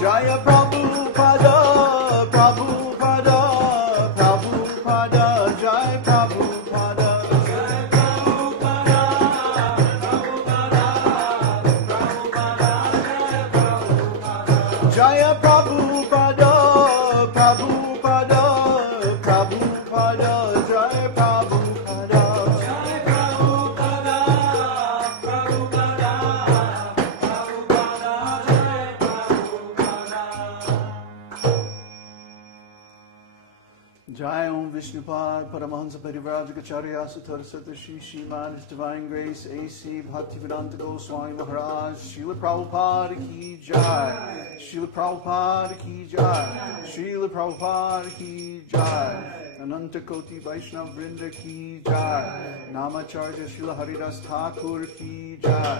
Jaya Prabhupada, Prabhupada, Prabhupada, Jai Prabhupada. Jai Prabhupada, Prabhupada, Prabhupada, Jaya Prabhupada, Prabhupada, Prabhupada, Jai Prabhupada. Jai Prabhupada, Prabhupada, Prabhupada, Jai Prabhupada. Jai Om Vishnupad Paramahansa Parivrajacharya Sutarsata Shri Shriman His Divine Grace A.C. Bhaktivedanta Goswami Maharaj Śrīla Prabhupāda Ki Jai Śrīla Prabhupāda Ki Jai Śrīla Prabhupāda Ki Jai Ananta Koti Vaishnava Vrinda Ki Jai Namacharya Śrīla Haridas Thakur Ki Jai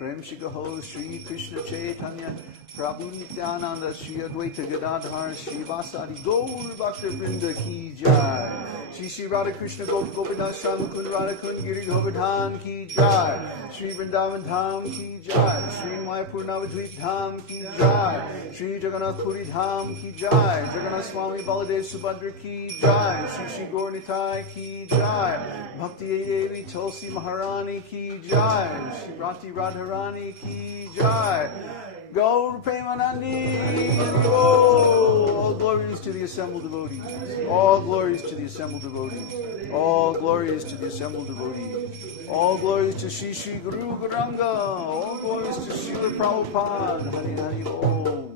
Prem Shikaho Shri Krishna Chaitanya Prabhu Nityananda Shri Advaita Gadadhar Shri Vasadi Gaur Bhakta Vrinda Ki Jai Shri Shri Radha Krishna Govinda Shamukund Radha Kund Giri Govardhan Ki Jai Shri Vrindavan Dham Ki Jai Shri Mayapur Navadvip Dham Ki Jai Shri Jagannath Puri Dham Ki Jai Jagannath Swami Baladev Subhadra Ki Jai Shri Shri Gaur Nitai Ki Jai Bhakti Devi Tulsi Maharani Ki Jai Shri Rati Radharani Ki Jai Gaur Premanandi, all glories to the assembled devotees. All glories to the assembled devotees. All glories to the assembled devotees. All glories to Shri Shri Guru Garanga. All glories to Śrīla Prabhupāda. Hari Hari Om.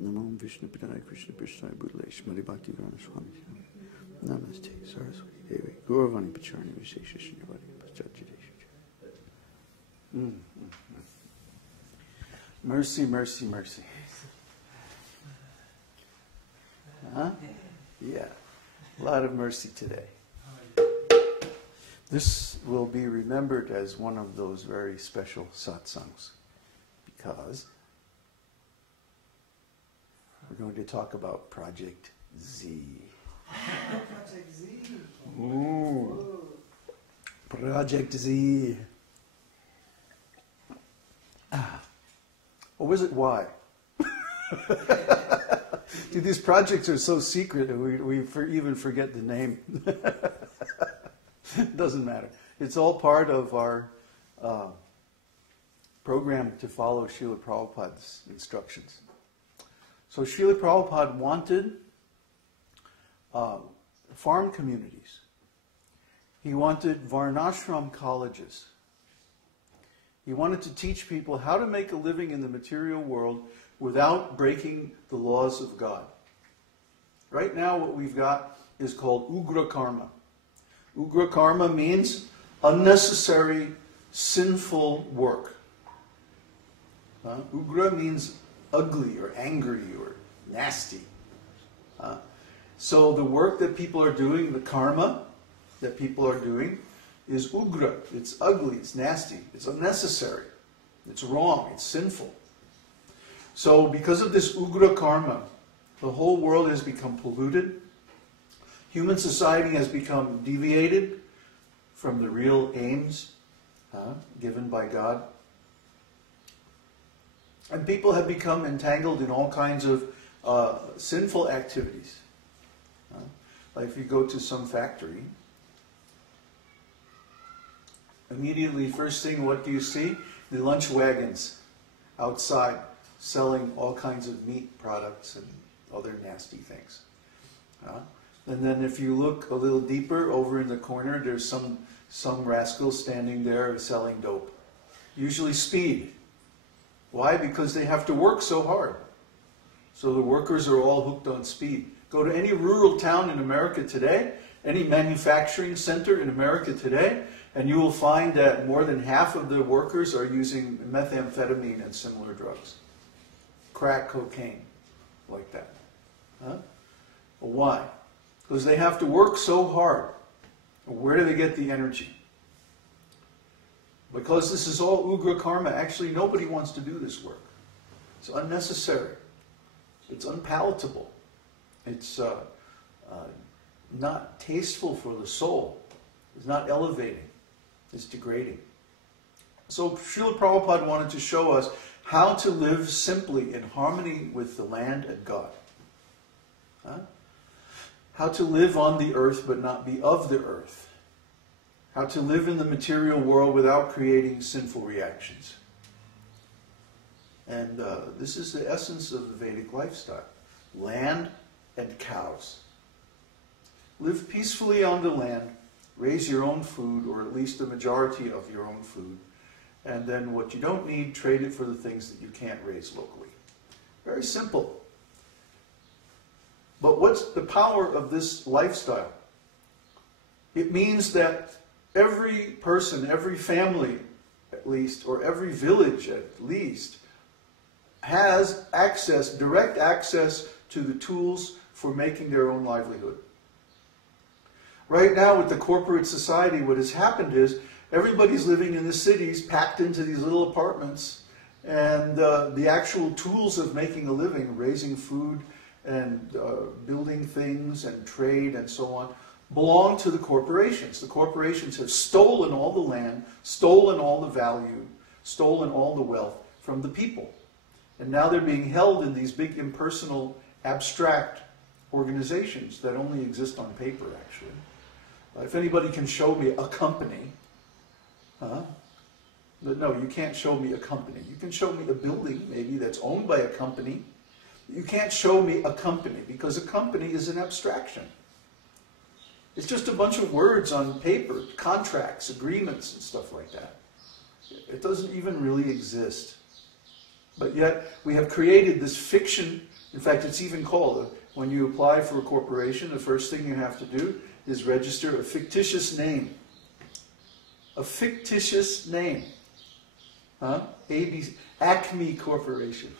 Namo Vishnu Padaya Krishna Prishthaya Bhutale Shmati Bhakti varṇāśrama. Namaste Saraswati Devi Gauravani Pacharni Vishesha Shrivati Paschatyadesh. Mercy, mercy, mercy. Huh? Yeah. A lot of mercy today. This will be remembered as one of those very special satsangs because we're going to talk about Project Z. Project Z. Ooh. Project Z. Or was it why? Dude, these projects are so secret that we even forget the name. Doesn't matter. It's all part of our program to follow Śrīla Prabhupāda's instructions. So Śrīla Prabhupada wanted farm communities. He wanted varṇāśrama colleges. He wanted to teach people how to make a living in the material world without breaking the laws of God. Right now what we've got is called ugra-karma. Ugra-karma means unnecessary, sinful work. Ugra means ugly or angry or nasty. So the work that people are doing, the karma that people are doing, is ugra. It's ugly, it's nasty, it's unnecessary, it's wrong, it's sinful. So because of this ugra-karma, the whole world has become polluted. Human society has become deviated from the real aims given by God. And people have become entangled in all kinds of sinful activities. Like if you go to some factory, immediately, first thing, what do you see? The lunch wagons outside selling all kinds of meat products and other nasty things. And then if you look a little deeper, over in the corner, there's some rascal standing there selling dope. Usually speed. Why? Because they have to work so hard. So the workers are all hooked on speed. Go to any rural town in America today, any manufacturing center in America today, and you will find that more than half of the workers are using methamphetamine and similar drugs. Crack cocaine, like that. Well, why? Because they have to work so hard. Where do they get the energy? Because this is all ugra-karma. Actually, nobody wants to do this work. It's unnecessary. It's unpalatable. It's not tasteful for the soul. It's not elevating. It's degrading. So Śrīla Prabhupāda wanted to show us how to live simply in harmony with the land and God. How to live on the earth but not be of the earth. How to live in the material world without creating sinful reactions. And this is the essence of the Vedic lifestyle. Land and cows. Live peacefully on the land, raise your own food, or at least the majority of your own food, and then what you don't need, trade it for the things that you can't raise locally. Very simple. But what's the power of this lifestyle? It means that every person, every family at least, or every village at least, has access, direct access to the tools for making their own livelihood. Right now with the corporate society, what has happened is everybody's living in the cities, packed into these little apartments, and the actual tools of making a living, raising food and building things and trade and so on, belong to the corporations. The corporations have stolen all the land, stolen all the value, stolen all the wealth from the people. And now they're being held in these big impersonal, abstract organizations that only exist on paper, actually. If anybody can show me a company, but no, you can't show me a company. You can show me a building, maybe, that's owned by a company. You can't show me a company, because a company is an abstraction. It's just a bunch of words on paper, contracts, agreements, and stuff like that. It doesn't even really exist. But yet, we have created this fiction. In fact, it's even called, when you apply for a corporation, the first thing you have to do is register a fictitious name. A fictitious name. Acme Corporation.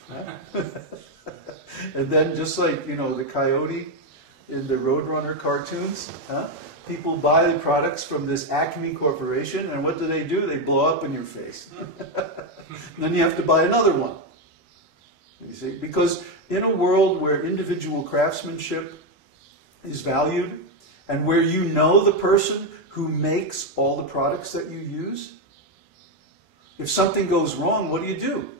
And then just like, you know, the coyote in the Roadrunner cartoons, people buy the products from this Acme Corporation, and what do? They blow up in your face. And then you have to buy another one. You see? Because in a world where individual craftsmanship is valued, and where you know the person who makes all the products that you use, if something goes wrong, what do?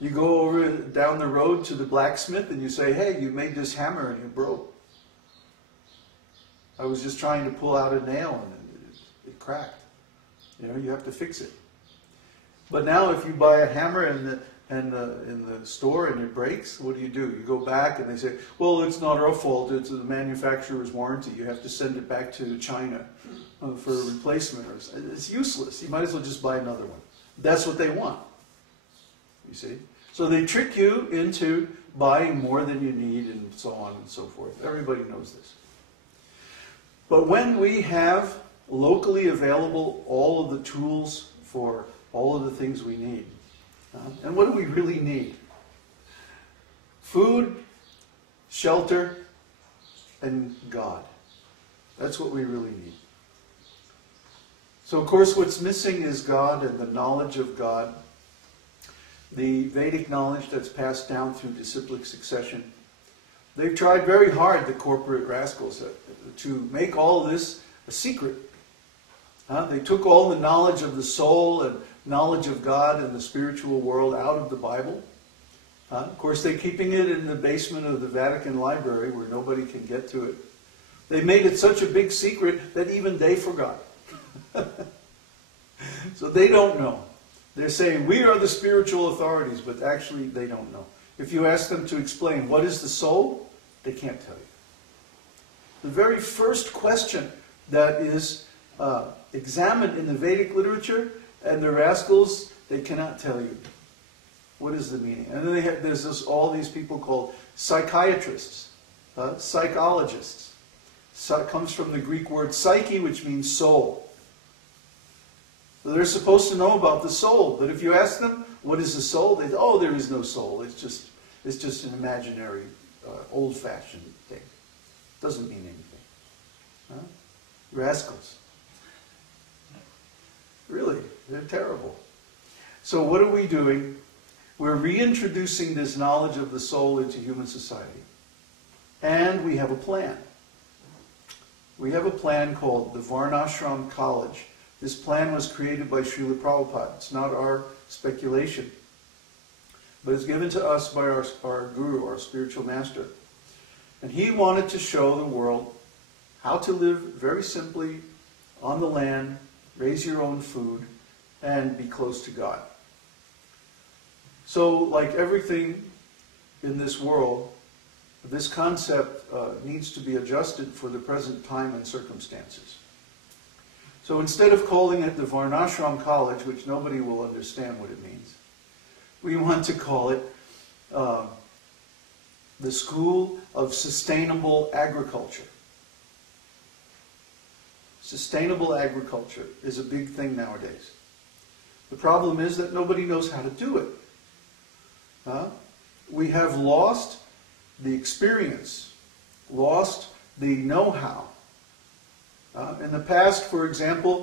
You go over down the road to the blacksmith and you say, hey, you made this hammer and it broke. I was just trying to pull out a nail and it cracked. You know, you have to fix it. But now if you buy a hammer in the store and it breaks, what do? You go back and they say, well, it's not our fault, it's the manufacturer's warranty. You have to send it back to China for a replacement. It's useless. You might as well just buy another one. That's what they want. You see? So they trick you into buying more than you need and so on and so forth. Everybody knows this. But when we have locally available all of the tools for all of the things we need, and what do we really need? Food, shelter, and God. That's what we really need. So of course what's missing is God and the knowledge of God. The Vedic knowledge that's passed down through disciplic succession. They've tried very hard, the corporate rascals, to make all of this a secret. They took all the knowledge of the soul and knowledge of God and the spiritual world out of the Bible. Of course, they're keeping it in the basement of the Vatican Library where nobody can get to it. They made it such a big secret that even they forgot. So they don't know. They're saying, we are the spiritual authorities, but actually they don't know. If you ask them to explain what is the soul, they can't tell you. The very first question that is examined in the Vedic literature, and the rascals, they cannot tell you. What is the meaning? And then there's all these people called psychiatrists, psychologists. It comes from the Greek word psyche, which means soul. So they're supposed to know about the soul, but if you ask them, what is the soul? They say, oh, there is no soul. It's just an imaginary, old-fashioned thing. It doesn't mean anything. Rascals. Really, they're terrible. So what are we doing? We're reintroducing this knowledge of the soul into human society. And we have a plan. We have a plan called the Varṇāśrama College. This plan was created by Śrīla Prabhupāda. It's not our speculation, but it's given to us by our guru, our spiritual master. And he wanted to show the world how to live very simply on the land, raise your own food, and be close to God. So, like everything in this world, this concept needs to be adjusted for the present time and circumstances. So instead of calling it the varṇāśrama college, which nobody will understand what it means, we want to call it the School of Sustainable Agriculture. Sustainable agriculture is a big thing nowadays. The problem is that nobody knows how to do it. We have lost the experience, lost the know-how. In the past, for example,